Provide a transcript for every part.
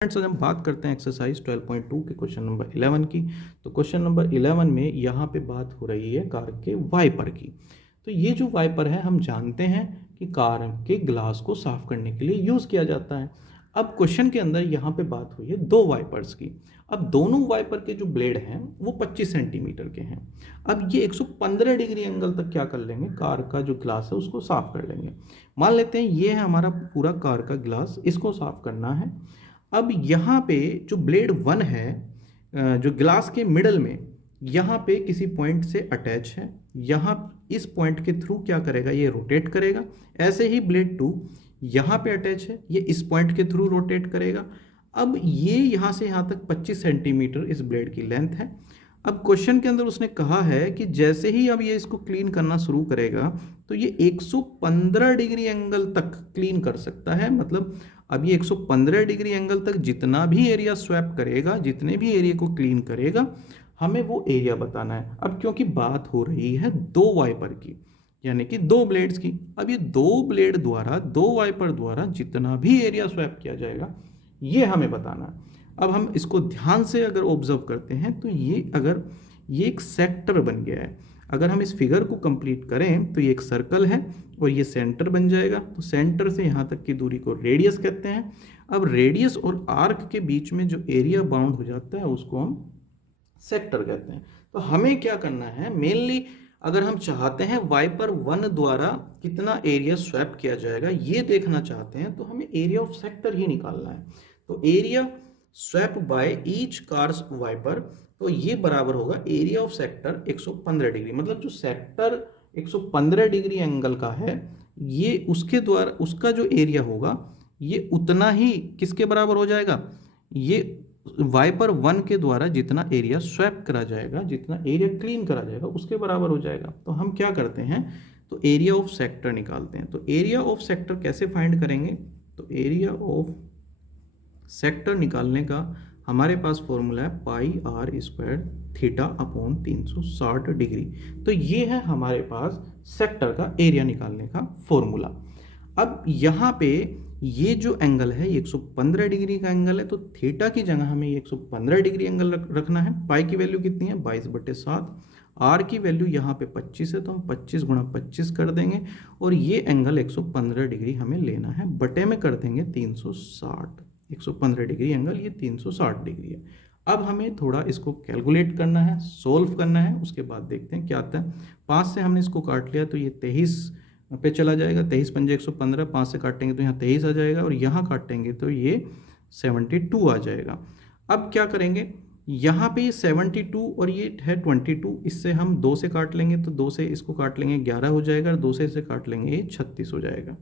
Friends, आज हम बात करते हैं एक्सरसाइज 12.2 के क्वेश्चन नंबर 11 की। तो क्वेश्चन नंबर 11 में यहाँ पे बात हो रही है कार के वाइपर की। तो ये जो वाइपर है हम जानते हैं कि कार के ग्लास को साफ करने के लिए यूज़ किया जाता है। अब क्वेश्चन के अंदर यहाँ पे बात हुई है दो वाइपर्स की। अब दोनों वाइपर के जो ब्लेड हैं वो 25 सेंटीमीटर के हैं। अब ये 115 डिग्री एंगल तक क्या कर लेंगे, कार का जो ग्लास है उसको साफ कर लेंगे। मान लेते हैं ये है हमारा पूरा कार का ग्लास, इसको साफ करना है। अब यहाँ पे जो ब्लेड 1 है, जो ग्लास के मिडल में यहाँ पे किसी पॉइंट से अटैच है। यहाँ इस पॉइंट के थ्रू क्या करेगा, ये रोटेट करेगा। ऐसे ही ब्लेड 2 यहाँ पे अटैच है, ये इस पॉइंट के थ्रू रोटेट करेगा। अब ये यहाँ से यहाँ तक 25 सेंटीमीटर इस ब्लेड की लेंथ है। अब क्वेश्चन के अंदर उसने कहा है कि जैसे ही अब ये इसको क्लीन करना शुरू करेगा तो ये 115 डिग्री एंगल तक क्लीन कर सकता है। मतलब अब ये 115 डिग्री एंगल तक जितना भी एरिया स्वैप करेगा, जितने भी एरिया को क्लीन करेगा, हमें वो एरिया बताना है। अब क्योंकि बात हो रही है दो वाइपर की, यानी कि दो ब्लेड्स की, अब ये दो ब्लेड द्वारा, दो वाइपर द्वारा जितना भी एरिया स्वैप किया जाएगा ये हमें बताना है। अब हम इसको ध्यान से अगर ऑब्जर्व करते हैं तो ये एक सेक्टर बन गया है। अगर हम इस फिगर को कंप्लीट करें तो ये एक सर्कल है और ये सेंटर बन जाएगा। तो सेंटर से यहाँ तक की दूरी को रेडियस कहते हैं। अब रेडियस और आर्क के बीच में जो एरिया बाउंड हो जाता है उसको हम सेक्टर कहते हैं। तो हमें क्या करना है, मेनली अगर हम चाहते हैं वाइपर 1 द्वारा कितना एरिया स्वैप किया जाएगा ये देखना चाहते हैं तो हमें एरिया ऑफ सेक्टर ही निकालना है। तो area swept by each car's wiper, तो ये बराबर होगा एरिया ऑफ सेक्टर 115 डिग्री। मतलब जो सेक्टर 115 डिग्री एंगल का है ये उसके द्वारा उसका जो एरिया होगा ये उतना ही किसके बराबर हो जाएगा, ये वाइपर 1 के द्वारा जितना एरिया स्वैप करा जाएगा, जितना एरिया क्लीन करा जाएगा उसके बराबर हो जाएगा। तो हम क्या करते हैं, तो एरिया ऑफ सेक्टर निकालते हैं। तो एरिया ऑफ सेक्टर कैसे फाइंड करेंगे, तो एरिया ऑफ सेक्टर निकालने का हमारे पास फॉर्मूला है pi R square theta upon 360 degree. तो ये है हमारे पास सेक्टर का एरिया निकालने का फॉर्मूला। अब यहाँ पे ये जो एंगल है ये 115 डिग्री का एंगल है, तो थीटा की जगह हमें 115 डिग्री एंगल रखना है। पाई की वैल्यू कितनी है, 22/7। आर की वैल्यू यहाँ पे 25 है तो हम 25 गुणा 25 कर देंगे और ये एंगल 115 डिग्री हमें लेना है, बटे में कर देंगे 360। 115 डिग्री एंगल ये 360 डिग्री है। अब हमें थोड़ा इसको कैलकुलेट करना है, सोल्व करना है, उसके बाद देखते हैं क्या आता है। 5 से हमने इसको काट लिया तो ये 23 पे चला जाएगा, 23 पंजे 115, 5 से काटेंगे तो यहाँ 23 आ जाएगा और यहाँ काटेंगे तो ये 72 आ जाएगा। अब क्या करेंगे, यहाँ पे ये 72 और ये है 22, इससे हम 2 से काट लेंगे तो 2 से इसको काट लेंगे 11 हो जाएगा और 2 से इसे काट लेंगे ये 36 हो जाएगा।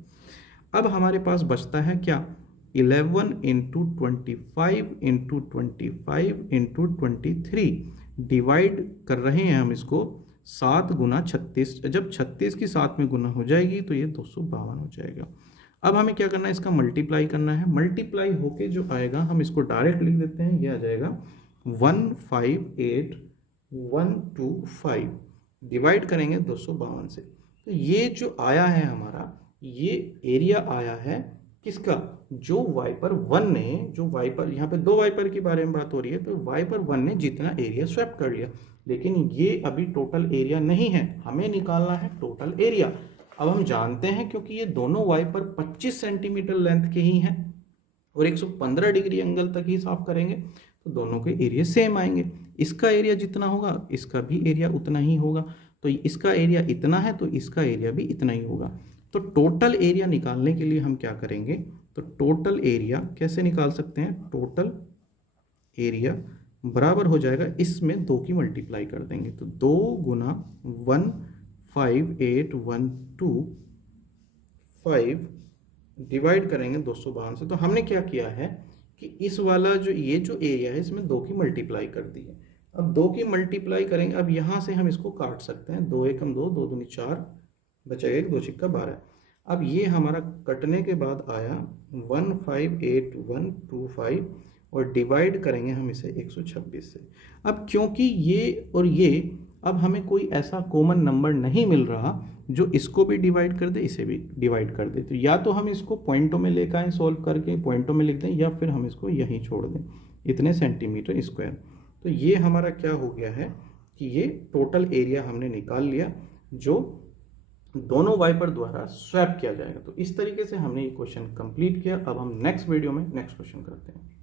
अब हमारे पास बचता है क्या, 11 इंटू 25 इंटू 25 इंटू 23, डिवाइड कर रहे हैं हम इसको 7 गुना 36। जब 36 की 7 में गुना हो जाएगी तो ये 252 हो जाएगा। अब हमें क्या करना है, इसका मल्टीप्लाई करना है। मल्टीप्लाई होके जो आएगा हम इसको डायरेक्ट लिख देते हैं, ये आ जाएगा 158125, डिवाइड करेंगे 252 से। तो ये जो आया है हमारा, ये एरिया आया है किसका, जो वाइपर 1 ने, जो वाइपर, यहाँ पे दो वाइपर के बारे में बात हो रही है, तो वाइपर 1 ने जितना एरिया स्वैप कर लिया, लेकिन ये अभी टोटल एरिया नहीं है, हमें निकालना है टोटल एरिया। अब हम जानते हैं क्योंकि ये दोनों वाइपर 25 सेंटीमीटर लेंथ के ही हैं और 115 डिग्री एंगल तक ही साफ करेंगे तो दोनों के एरिया सेम आएंगे। इसका एरिया जितना होगा इसका भी एरिया उतना ही होगा, तो इसका एरिया इतना है तो इसका एरिया भी इतना ही होगा। तो टोटल एरिया निकालने के लिए हम क्या करेंगे, तो टोटल एरिया कैसे निकाल सकते हैं, टोटल एरिया बराबर हो जाएगा, इसमें 2 की मल्टीप्लाई कर देंगे तो 2 गुना 15812 डिवाइड करेंगे 252 से। तो हमने क्या किया है कि इस वाला जो ये जो एरिया है इसमें 2 की मल्टीप्लाई कर दी है। अब 2 की मल्टीप्लाई करेंगे, अब यहाँ से हम इसको काट सकते हैं, 2 एकम 2, 2 दूनी 4, बचेगा 2 छिक्का 12। अब ये हमारा कटने के बाद आया 158125 और डिवाइड करेंगे हम इसे 126 से। अब क्योंकि ये और ये अब हमें कोई ऐसा कॉमन नंबर नहीं मिल रहा जो इसको भी डिवाइड कर दे, इसे भी डिवाइड कर दे। तो या तो हम इसको पॉइंटों में लेकर आए, सॉल्व करके पॉइंटों में लिख दें, या फिर हम इसको यहीं छोड़ दें, इतने सेंटीमीटर स्क्वायर। तो ये हमारा क्या हो गया है कि ये टोटल एरिया हमने निकाल लिया जो दोनों वाइपर द्वारा स्वैप किया जाएगा। तो इस तरीके से हमने ये क्वेश्चन कंप्लीट किया। अब हम नेक्स्ट वीडियो में नेक्स्ट क्वेश्चन करते हैं।